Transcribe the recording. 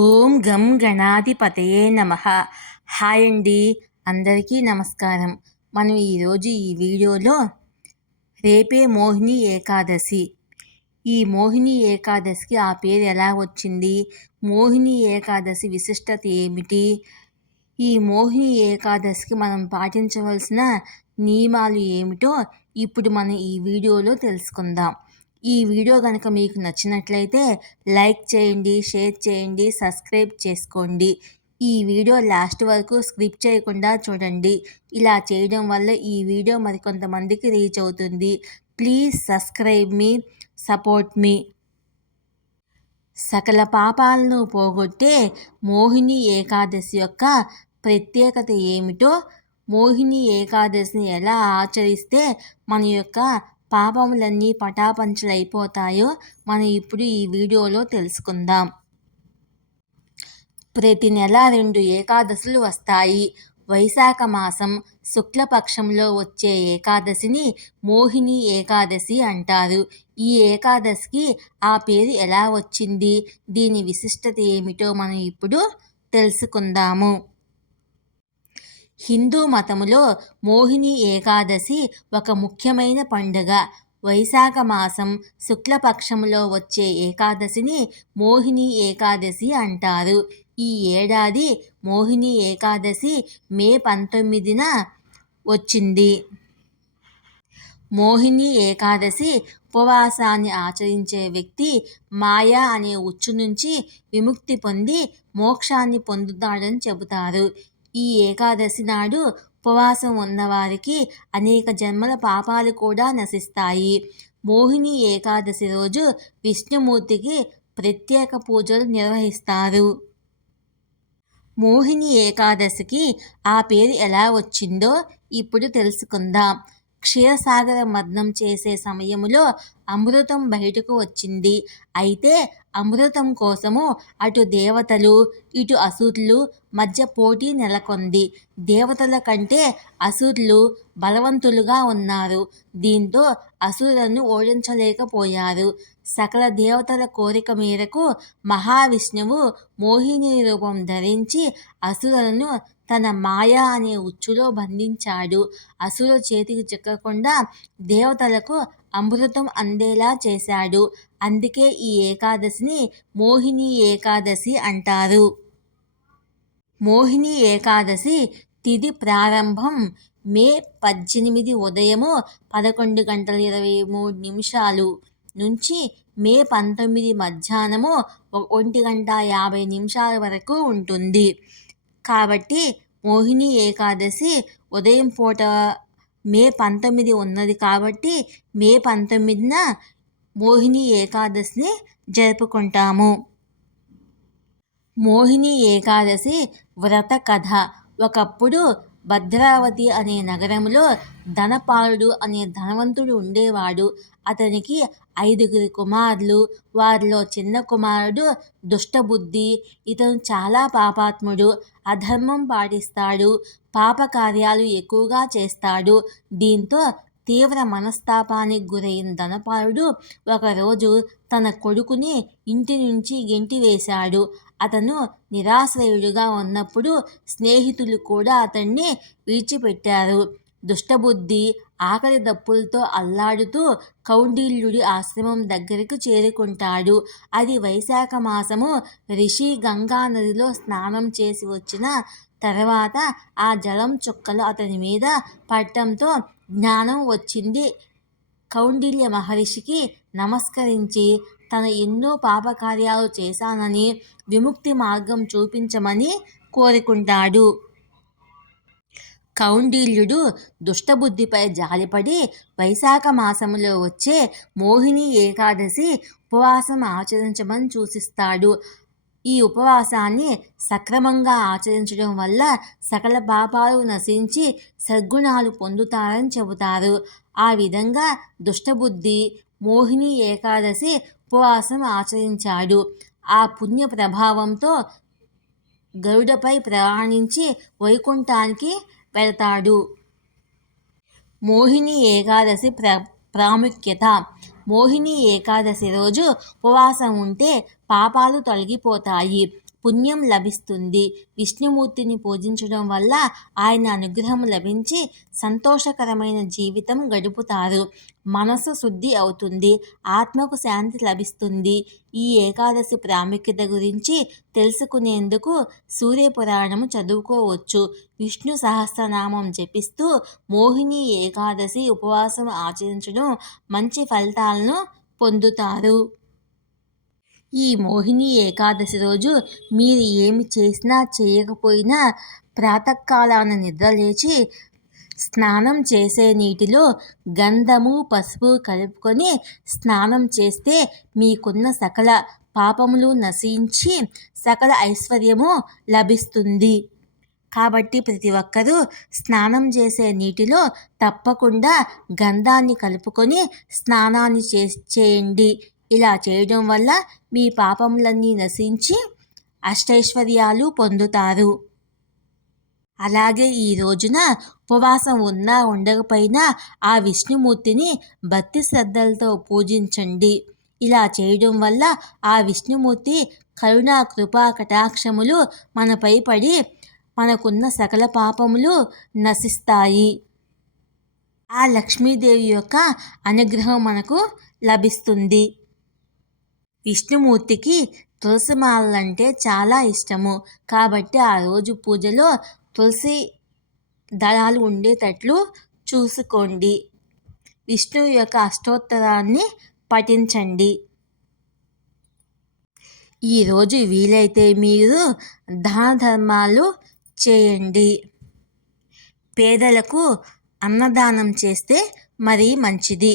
ఓం గం గణాధిపతయే నమ. హాయ్ అండి అందరికీ నమస్కారం. మనం ఈరోజు ఈ వీడియోలో రేపే మోహిని ఏకాదశి. ఈ మోహిని ఏకాదశికి ఆ పేరు ఎలా వచ్చింది? మోహిని ఏకాదశి విశిష్టత ఏమిటి? ఈ మోహిని ఏకాదశికి మనం పాటించవలసిన నియమాలు ఏమిటో ఇప్పుడు మనం ఈ వీడియోలో తెలుసుకుందాం. ఈ వీడియో కనుక మీకు నచ్చినట్లయితే లైక్ చేయండి షేర్ చేయండి సబ్స్క్రైబ్ చేసుకోండి. ఈ వీడియో లాస్ట్ వరకు స్క్రిప్ చేయకుండా చూడండి. ఇలా చేయడం వల్ల ఈ వీడియో మరికొంతమందికి రీచ్ అవుతుంది. ప్లీజ్ సబ్స్క్రైబ్ మీ సపోర్ట్ మీ. సకల పాపాలను పోగొట్టే మోహిని ఏకాదశి యొక్క ప్రత్యేకత ఏమిటో మోహిని ఏకాదశిని ఎలా ఆచరిస్తే మన యొక్క పాపములన్నీ పటాపంచలైపోతాయో మనం ఇప్పుడు ఈ వీడియోలో తెలుసుకుందాం. ప్రతి నెల రెండు ఏకాదశులు వస్తాయి. వైశాఖ మాసం శుక్లపక్షంలో వచ్చే ఏకాదశిని మోహిని ఏకాదశి అంటారు. ఈ ఏకాదశికి ఆ పేరు ఎలా వచ్చింది? దీని విశిష్టత ఏమిటో మనం ఇప్పుడు తెలుసుకుందాము. హిందూ మతములో మోహిని ఏకాదశి ఒక ముఖ్యమైన పండుగ. వైశాఖ మాసం శుక్లపక్షంలో వచ్చే ఏకాదశిని మోహిని ఏకాదశి అంటారు. ఈ ఏడాది మోహిని ఏకాదశి మే పంతొమ్మిదిన వచ్చింది. మోహిని ఏకాదశి ఉపవాసాన్ని ఆచరించే వ్యక్తి మాయా అనే ఉచ్చు నుంచి విముక్తి పొంది మోక్షాన్ని పొందుతాడని చెబుతారు. ఈ ఏకాదశి నాడు ఉపవాసం ఉన్నవారికి అనేక జన్మల పాపాలు కూడా నశిస్తాయి. మోహిని ఏకాదశి రోజు విష్ణుమూర్తికి ప్రత్యేక పూజలు నిర్వహిస్తారు. మోహిని ఏకాదశికి ఆ పేరు ఎలా వచ్చిందో ఇప్పుడు తెలుసుకుందాం. క్షీరసాగర మర్దనం చేసే సమయంలో అమృతం బయటకు వచ్చింది. అయితే అమృతం కోసము అటు దేవతలు ఇటు అసురులు మధ్య పోటీ నెలకొంది. దేవతల కంటే అసురులు బలవంతులుగా ఉన్నారు. దీంతో అసురులను ఓడించలేకపోయారు. సకల దేవతల కోరిక మేరకు మహావిష్ణువు మోహిని రూపం ధరించి అసురులను తన మాయ అనే ఉచ్చులో బంధించాడు. అసురు చేతికి చిక్కకుండా దేవతలకు అమృతం అందేలా చేశాడు. అందుకే ఈ ఏకాదశిని మోహిని ఏకాదశి అంటారు. మోహిని ఏకాదశి తిది ప్రారంభం మే పద్దెనిమిది ఉదయము పదకొండు గంటల ఇరవై మూడు నిమిషాలు నుంచి మే పంతొమ్మిది మధ్యాహ్నము ఒంటి గంట యాభై నిమిషాల వరకు ఉంటుంది. కాబట్టి మోహిని ఏకాదశి ఉదయం పూట మే పంతొమ్మిది ఉన్నది కాబట్టి మే పంతొమ్మిదిన మోహిని ఏకాదశిని జరుపుకుంటాము. మోహిని ఏకాదశి వ్రత కథ ఒకప్పుడు భద్రావతి అనే నగరంలో ధనపాలుడు అనే ధనవంతుడు ఉండేవాడు. అతనికి ఐదుగురి కుమారులు వారిలో చిన్న కుమారుడు దుష్టబుద్ధి ఇతను చాలా పాపాత్ముడు అధర్మం పాటిస్తాడు పాపకార్యాలు ఎక్కువగా చేస్తాడు దీంతో తీవ్ర మనస్తాపానికి గురైన ధనపాలుడు ఒకరోజు తన కొడుకుని ఇంటి నుంచి గెంటివేశాడు అతను నిరాశ్రయుడిగా ఉన్నప్పుడు స్నేహితులు కూడా అతన్ని విడిచిపెట్టారు. దుష్టబుద్ధి ఆకలి దప్పులతో అల్లాడుతూ కౌండిల్యుడి ఆశ్రమం దగ్గరకు చేరుకుంటాడు. అది వైశాఖ మాసము రిషి గంగా నదిలో స్నానం చేసి వచ్చిన తర్వాత ఆ జలం చుక్కలు అతని మీద పడటంతో జ్ఞానం వచ్చింది. కౌండిల్య మహర్షికి నమస్కరించి తన ఎన్నో పాపకార్యాలు చేశానని విముక్తి మార్గం చూపించమని కోరుకుంటాడు. కౌండిల్యుడు దుష్టబుద్ధిపై జాలిపడి వైశాఖ మాసంలో వచ్చే మోహిని ఏకాదశి ఉపవాసం ఆచరించమని సూచిస్తాడు. ఈ ఉపవాసాన్ని సక్రమంగా ఆచరించడం వల్ల సకల పాపాలు నశించి సద్గుణాలు పొందుతారని చెబుతారు. ఆ విధంగా దుష్టబుద్ధి మోహిని ఏకాదశి ఉపవాసం ఆచరించాడు. ఆ పుణ్య ప్రభావంతో గరుడపై ప్రయాణించి వైకుంఠానికి వెళతాడు. మోహిని ఏకాదశి ప్ర ప్రాముఖ్యత మోహిని ఏకాదశి రోజు ఉపవాసం ఉంటే పాపాలు తొలగిపోతాయి. పుణ్యం లభిస్తుంది. విష్ణుమూర్తిని పూజించడం వల్ల ఆయన అనుగ్రహం లభించి సంతోషకరమైన జీవితం గడుపుతారు. మనసు శుద్ధి అవుతుంది. ఆత్మకు శాంతి లభిస్తుంది. ఈ ఏకాదశి ప్రాముఖ్యత గురించి తెలుసుకునేందుకు సూర్యపురాణము చదువుకోవచ్చు. విష్ణు సహస్రనామం జపిస్తూ మోహిని ఏకాదశి ఉపవాసం ఆచరించడం మంచి ఫలితాలను పొందుతారు. ఈ మోహిని ఏకాదశి రోజు మీరు ఏమి చేసినా చేయకపోయినా ప్రాతకాలాన నిద్రలేచి స్నానం చేసే నీటిలో గంధము పసుపు కలుపుకొని స్నానం చేస్తే మీకున్న సకల పాపములు నశించి సకల ఐశ్వర్యము లభిస్తుంది. కాబట్టి ప్రతి ఒక్కరూ స్నానం చేసే నీటిలో తప్పకుండా గంధాన్ని కలుపుకొని స్నానాన్ని చే చేయండి. ఇలా చేయడం వల్ల మీ పాపములన్నీ నశించి అష్టైశ్వర్యాలు పొందుతారు. అలాగే ఈ రోజున ఉపవాసం ఉన్నా ఉండకపోయినా ఆ విష్ణుమూర్తిని భక్తి శ్రద్ధలతో పూజించండి. ఇలా చేయడం వల్ల ఆ విష్ణుమూర్తి కరుణా కృపా కటాక్షములు మనపై పడి మనకున్న సకల పాపములు నశిస్తాయి. ఆ లక్ష్మీదేవి యొక్క అనుగ్రహం మనకు లభిస్తుంది. విష్ణుమూర్తికి తులసి మాలలంటే చాలా ఇష్టము. కాబట్టి ఆ రోజు పూజలో తులసి దళాలు ఉండేటట్లు చూసుకోండి. విష్ణువు యొక్క అష్టోత్తరాన్ని పఠించండి. ఈరోజు వీలైతే మీరు దాన ధర్మాలు చేయండి. పేదలకు అన్నదానం చేస్తే మరీ మంచిది.